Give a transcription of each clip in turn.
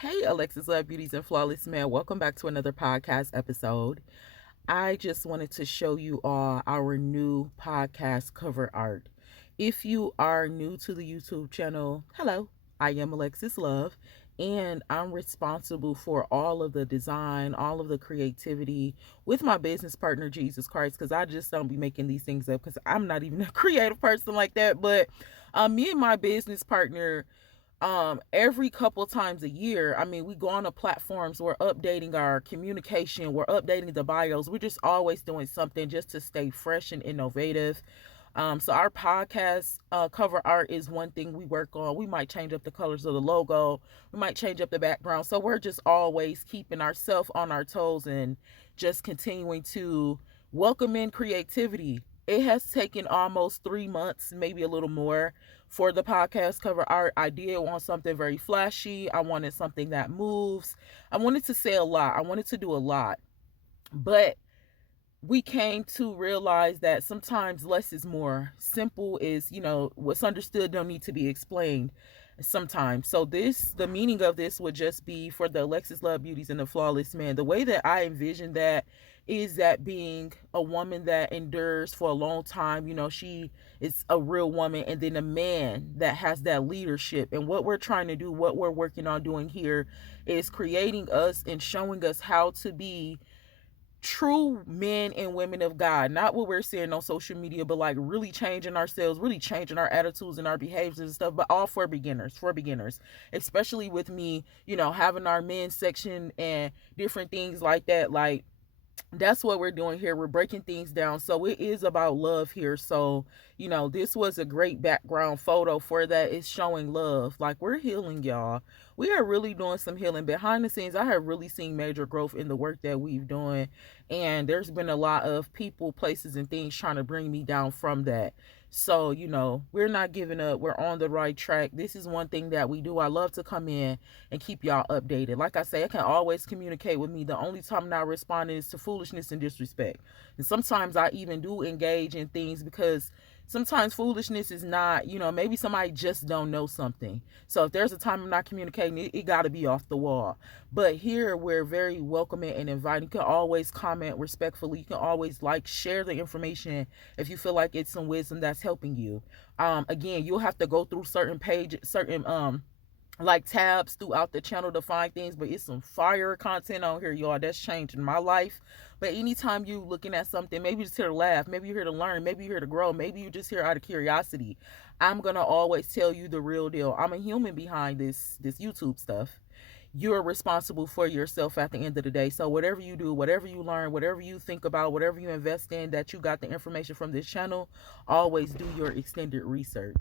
Hey, Alexis Love Beauties and Flawless Man. Welcome back to another podcast episode. I just wanted to show you all our new podcast cover art. If you are new to the YouTube channel, hello, I am Alexis Love, and I'm responsible for all of the design, all of the creativity with my business partner, Jesus Christ, because I just don't be making these things up because I'm not even a creative person like that. But me and my business partner, every couple times a year, I mean, we go on the platforms, we're updating our communication, we're updating the bios, we're just always doing something just to stay fresh and innovative. So our podcast cover art is one thing we work on. We might change up the colors of the logo, we might change up the background, so we're just always keeping ourselves on our toes and just continuing to welcome in creativity. It has taken almost 3 months, maybe a little more, for the podcast cover art. I did want something very flashy. I wanted something that moves. I wanted to say a lot. I wanted to do a lot. But we came to realize that sometimes less is more. Simple is, what's understood don't need to be explained sometimes. So the meaning of this would just be for the Alexis Love Beauties and the Flawless Man. The way that I envision that is that being a woman that endures for a long time, she is a real woman, and then a man that has that leadership. And what we're trying to do, what we're working on doing here, is creating us and showing us how to be true men and women of God, not what we're seeing on social media, but like really changing ourselves, really changing our attitudes and our behaviors and stuff, but all for beginners, especially with me, having our men's section and different things like that. Like, that's what we're doing here. We're breaking things down. So it is about love here. So, this was a great background photo for that. It's showing love. Like, we're healing, y'all. We are really doing some healing behind the scenes. I have really seen major growth in the work that we've doing. And there's been a lot of people, places, and things trying to bring me down from that. So, we're not giving up. We're on the right track. This is one thing that we do. I love to come in and keep y'all updated. Like I say, I can always communicate with me. The only time I'm not responding is to foolishness and disrespect. And sometimes I even do engage in things because sometimes foolishness is not, maybe somebody just don't know something. So if there's a time I'm not communicating, it got to be off the wall. But here we're very welcoming and inviting. You can always comment respectfully. You can always share the information if you feel like it's some wisdom that's helping you. Again, you'll have to go through certain tabs throughout the channel to find things, but it's some fire content on here, y'all, that's changing my life. But anytime you looking at something, maybe you're just here to laugh, maybe you're here to learn, maybe you're here to grow, maybe you're just here out of curiosity, I'm gonna always tell you the real deal. I'm a human behind this YouTube stuff. You're responsible for yourself at the end of the day. So whatever you do, whatever you learn, whatever you think about, whatever you invest in, that you got the information from this channel, always do your extended research.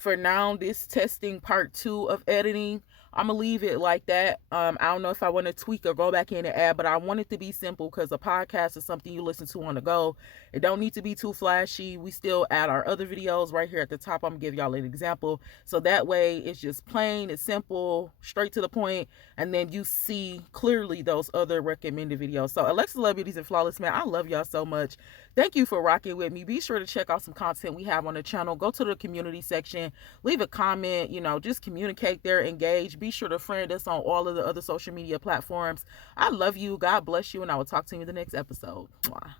For now, this testing part 2 of editing, I'm gonna leave it like that. I don't know if I want to tweak or go back in and add, but I want it to be simple because a podcast is something you listen to on the go. It don't need to be too flashy. We still add our other videos right here at the top. I'm gonna give y'all an example, so that way it's just plain, it's simple, straight to the point, and then you see clearly those other recommended videos. So Alexa Love Beauties and Flawless Man, I love y'all so much. Thank you for rocking with me. Be sure to check out some content we have on the channel. Go to the community section, leave a comment, just communicate there, engage. Be sure to friend us on all of the other social media platforms. I love you. God bless you. And I will talk to you in the next episode. Mwah.